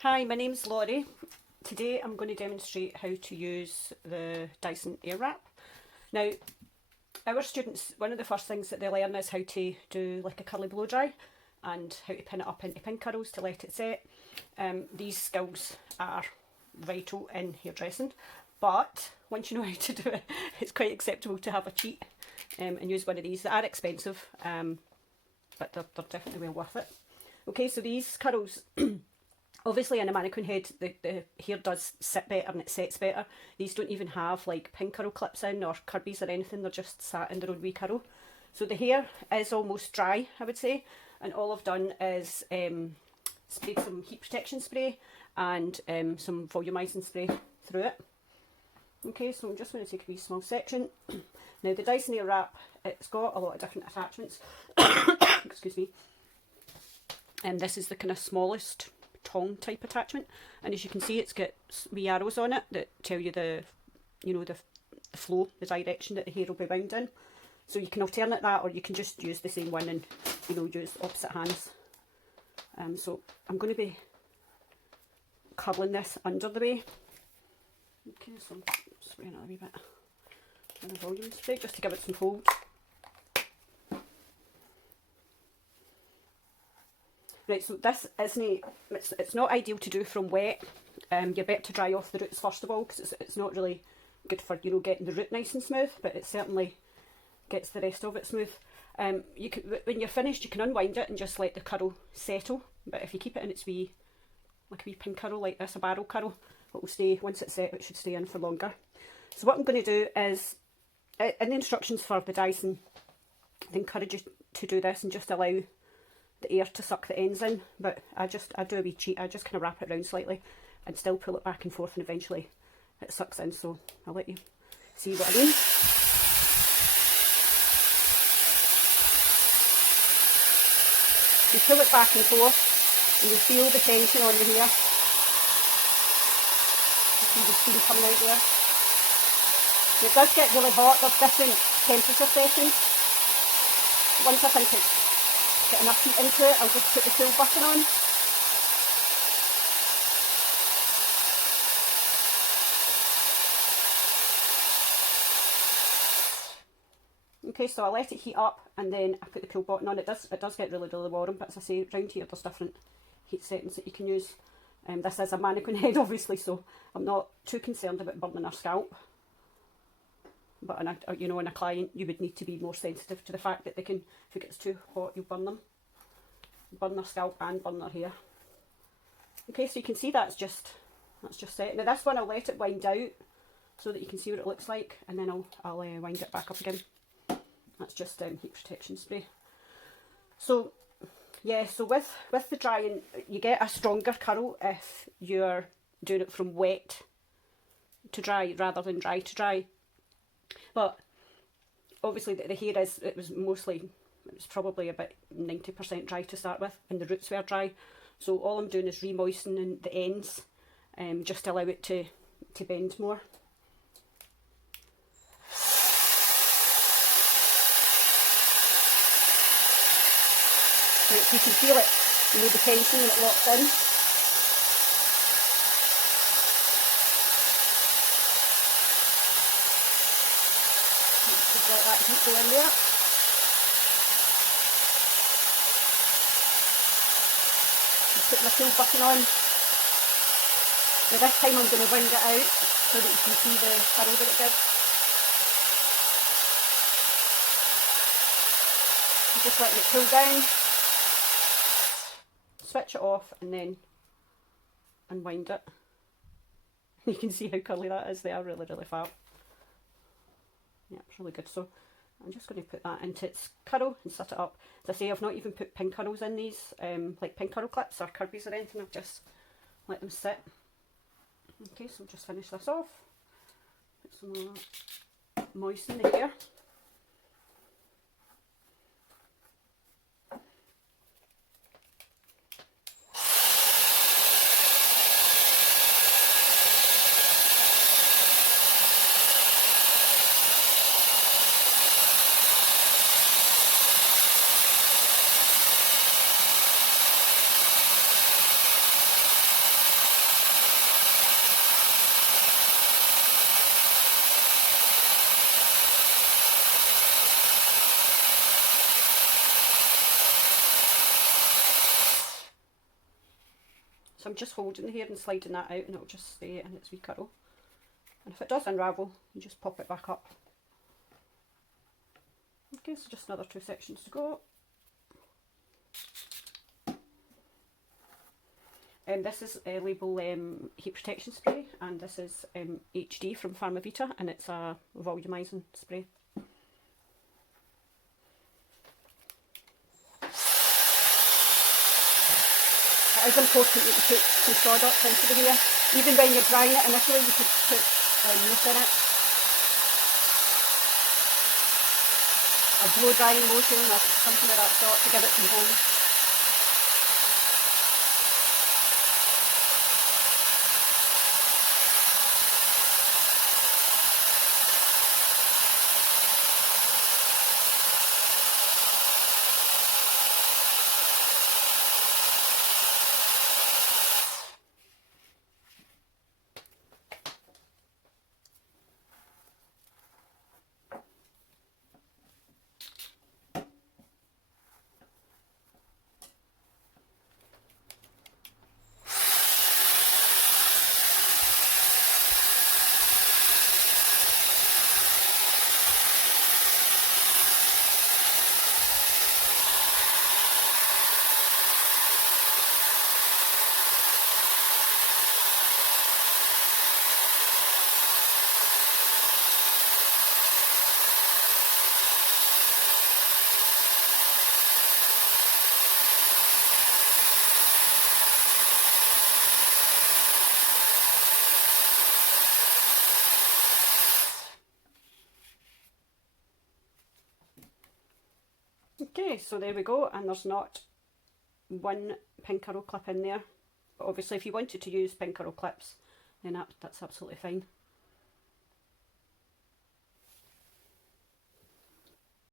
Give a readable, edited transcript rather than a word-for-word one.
Hi, my name's Laurie. Today I'm going to demonstrate how to use the Dyson Airwrap. Now, our students, one of the first things that they learn is how to do like a curly blow dry and how to pin it up into pin curls to let it set. These skills are vital in hairdressing, but once you know how to do it, it's quite acceptable to have a cheat and use one of these. They are expensive, but they're definitely well worth it. Okay, so these curls, obviously in a Manequin Head, the hair does sit better and it sets better. These don't even have like pin curl clips in or curbies or anything, they're just sat in their own wee curl. So the hair is almost dry, I would say, and all I've done is sprayed some heat protection spray and some volumizing spray through it. Okay, so I'm just going to take a wee small section. Now the Dyson Airwrap, it's got a lot of different attachments. Excuse me. And this is the kind of smallest tong type attachment, and as you can see, it's got wee arrows on it that tell you the flow, the direction that the hair will be wound in. So you can alternate that, or you can just use the same one and use opposite hands. So I'm going to be curling this under the way. Okay, so I'm spraying it a wee bit in a volume spray just to give it some hold. Right, so this isn't, it's not ideal to do from wet. You're better to dry off the roots first of all, because it's not really good for getting the root nice and smooth, but it certainly gets the rest of it smooth. You can, when you're finished, you can unwind it and just let the curl settle. But if you keep it in its wee, like a wee pin curl like this, a barrel curl, it will stay, once it's set, it should stay in for longer. So what I'm going to do is, in the instructions for the Dyson, I encourage you to do this and just allow the air to suck the ends in, but I do a wee cheat. I just kind of wrap it around slightly and still pull it back and forth, and eventually it sucks in. So I'll let you see what I mean. You pull it back and forth and you feel the tension on the hair. You see the steam coming out there. It does get really hot. There's different temperature settings. Once I think it's get enough heat into it, I'll just put the cool button on. Okay, so I let it heat up and then I put the cool button on. It does get really warm, but as I say, around here there's different heat settings that you can use. This is a Manequin Head obviously, so I'm not too concerned about burning our scalp. But in a client, you would need to be more sensitive to the fact that they can, if it gets too hot, you'll burn them. Burn their scalp and burn their hair. Okay, so you can see that's just set. Now this one I'll let it wind out so that you can see what it looks like, and then I'll wind it back up again. That's just heat protection spray. So yeah, so with the drying, you get a stronger curl if you're doing it from wet to dry rather than dry to dry. But obviously the hair it was probably about 90% dry to start with, and the roots were dry. So all I'm doing is re-moistening the ends, just to allow it to bend more. Right, so you can feel it, the tension when it locks in. Just let that heat go in there. Put my cool button on. Now this time I'm going to wind it out so that you can see the curl that it gives. Just letting it cool down. Switch it off and then unwind it. You can see how curly that is. They are really fab. Yeah, it's really good. So I'm just going to put that into its curl and set it up. As I say, I've not even put pin curls in these, like pin curl clips or curbies or anything. I've just let them sit. Okay, so we'll just finish this off. Put some more moisten the hair. So I'm just holding here and sliding that out, and it'll just stay in its wee curl. And if it does unravel, you just pop it back up. Okay, so just another 2 sections to go. This is label heat protection spray, and this is HD from Pharmavita, and it's a volumizing spray. It is important that you put some product into the hair. Even when you're drying it initially, you could put mousse in it. A blow drying lotion or something of that sort to give it some hold. Okay, so there we go, and there's not one pin curl clip in there. But obviously if you wanted to use pin curl clips, then that's absolutely fine.